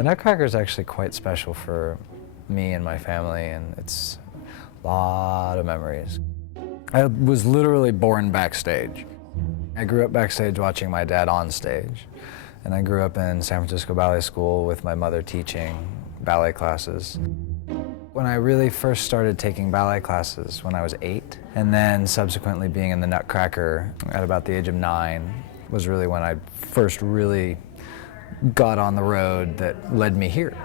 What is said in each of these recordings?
The Nutcracker is actually quite special for me and my family, and it's a lot of memories. I was literally born backstage. I grew up backstage watching my dad on stage, and I grew up in San Francisco Ballet School with my mother teaching ballet classes. When I really first started taking ballet classes when I was 8, and then subsequently being in the Nutcracker at about the age of 9, was really when I first really got on the road that led me here.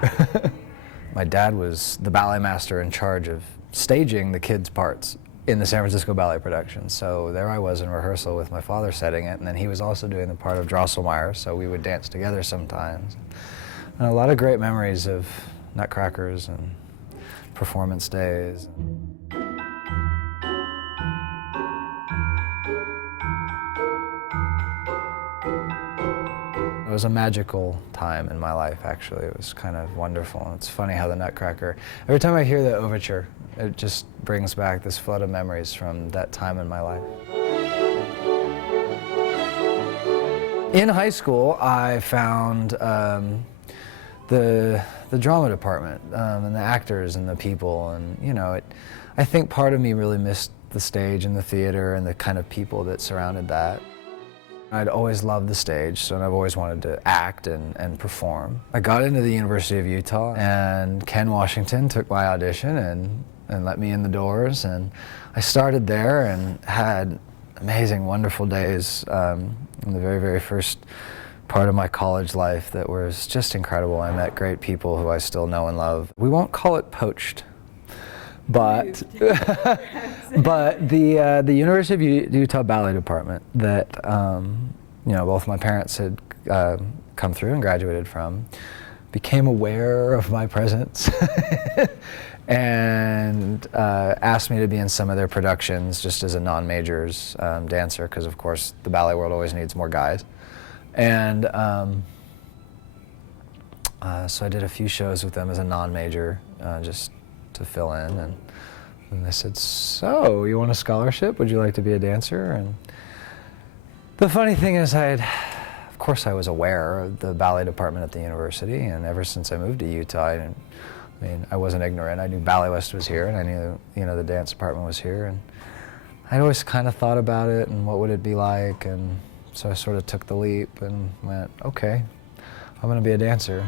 My dad was the ballet master in charge of staging the kids' parts in the San Francisco Ballet production. So there I was in rehearsal with my father setting it, and then he was also doing the part of Drosselmeyer, so we would dance together sometimes. And a lot of great memories of Nutcrackers and performance days. It was a magical time in my life, actually. It was kind of wonderful. And it's funny how the Nutcracker, every time I hear the overture, it just brings back this flood of memories from that time in my life. In high school, I found the drama department and the actors and the people, and you know, I think part of me really missed the stage and the theater and the kind of people that surrounded that. I'd always loved the stage, so I've always wanted to act and perform. I got into the University of Utah, and Ken Washington took my audition and let me in the doors, and I started there and had amazing, wonderful days in the very, very first part of my college life that was just incredible. I met great people who I still know and love. We won't call it poached, but but the University of Utah Ballet Department that you know, both my parents had come through and graduated from, became aware of my presence and asked me to be in some of their productions just as a non-majors dancer, because of course the ballet world always needs more guys. And so I did a few shows with them as a non-major, just to fill in, and they said, "So, you want a scholarship? Would you like to be a dancer?" And the funny thing is, of course I was aware of the ballet department at the university, and ever since I moved to Utah, I wasn't ignorant. I knew Ballet West was here, and I knew, you know, the dance department was here, and I'd always kind of thought about it and what would it be like, and so I sort of took the leap and went, okay, I'm going to be a dancer.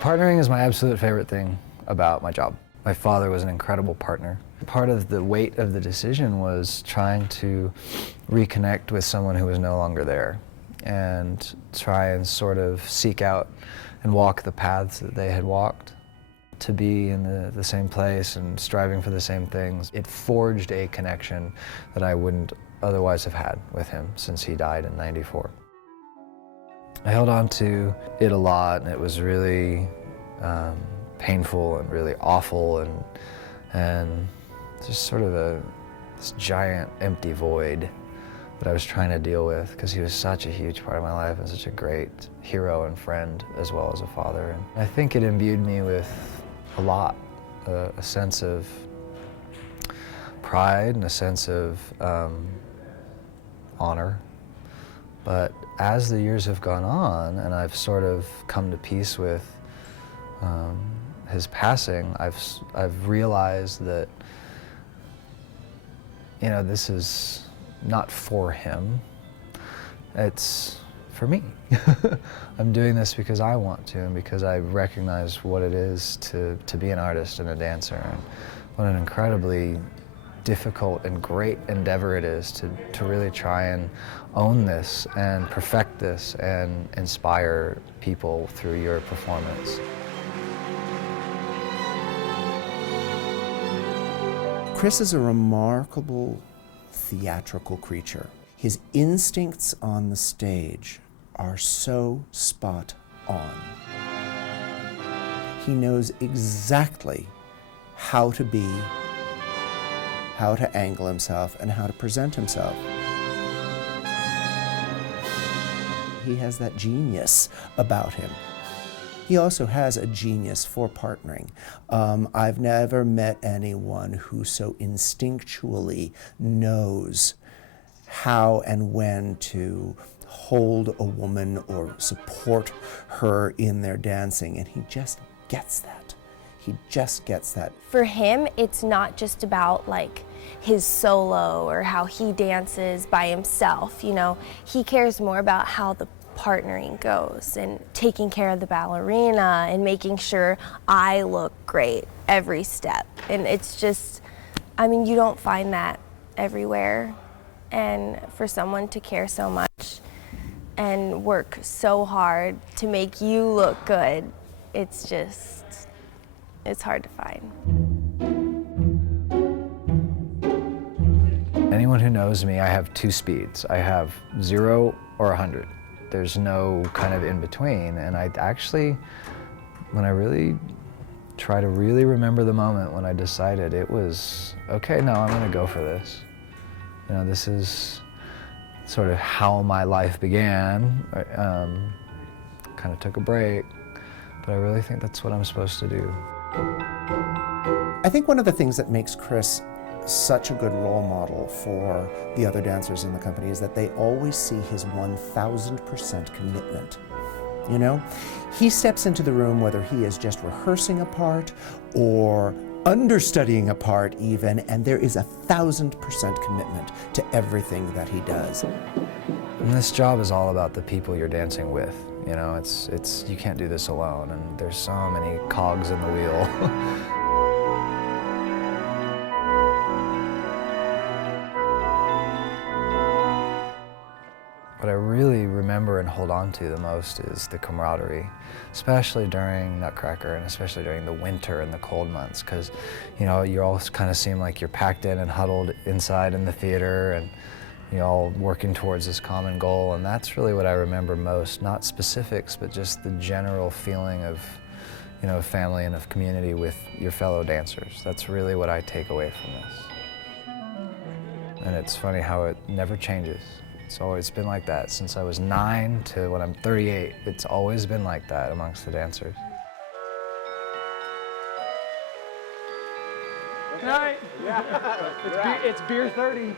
Partnering is my absolute favorite thing about my job. My father was an incredible partner. Part of the weight of the decision was trying to reconnect with someone who was no longer there and try and sort of seek out and walk the paths that they had walked. To be in the same place and striving for the same things, it forged a connection that I wouldn't otherwise have had with him since he died in '94. I held on to it a lot, and it was really painful and really awful, and just sort of this giant empty void that I was trying to deal with, because he was such a huge part of my life and such a great hero and friend as well as a father. And I think it imbued me with a lot, a sense of pride and a sense of honor. But as the years have gone on and I've sort of come to peace with his passing, I've realized that, you know, this is not for him, it's for me. I'm doing this because I want to, and because I recognize what it is to be an artist and a dancer, and what an incredibly difficult and great endeavor it is to really try and own this and perfect this and inspire people through your performance. Chris is a remarkable theatrical creature. His instincts on the stage are so spot on. He knows exactly how to be, how to angle himself, and how to present himself. He has that genius about him. He also has a genius for partnering. I've never met anyone who so instinctually knows how and when to hold a woman or support her in their dancing, and he just gets that. He just gets that. For him, it's not just about like his solo or how he dances by himself, you know. He cares more about how the partnering goes and taking care of the ballerina and making sure I look great every step. And it's just, I mean, you don't find that everywhere. And for someone to care so much and work so hard to make you look good, it's just, it's hard to find. Anyone who knows me, I have two speeds. I have 0 or 100. There's no kind of in between. And I actually, when I really try to really remember the moment when I decided it was, okay, no, I'm gonna go for this. You know, this is sort of how my life began. Kind of took a break, but I really think that's what I'm supposed to do. I think one of the things that makes Chris such a good role model for the other dancers in the company is that they always see his 1000% commitment. You know, he steps into the room whether he is just rehearsing a part or understudying a part even, and there is 1000% commitment to everything that he does. And this job is all about the people you're dancing with. You know, it's you can't do this alone, and there's so many cogs in the wheel. What I really remember and hold on to the most is the camaraderie, especially during Nutcracker and especially during the winter and the cold months, because, you know, you all kind of seem like you're packed in and huddled inside in the theater and you're all working towards this common goal, and that's really what I remember most, not specifics, but just the general feeling of, you know, family and of community with your fellow dancers. That's really what I take away from this. And it's funny how it never changes. It's always been like that since I was 9 to when I'm 38. It's always been like that amongst the dancers. Night. Yeah. It's beer 30.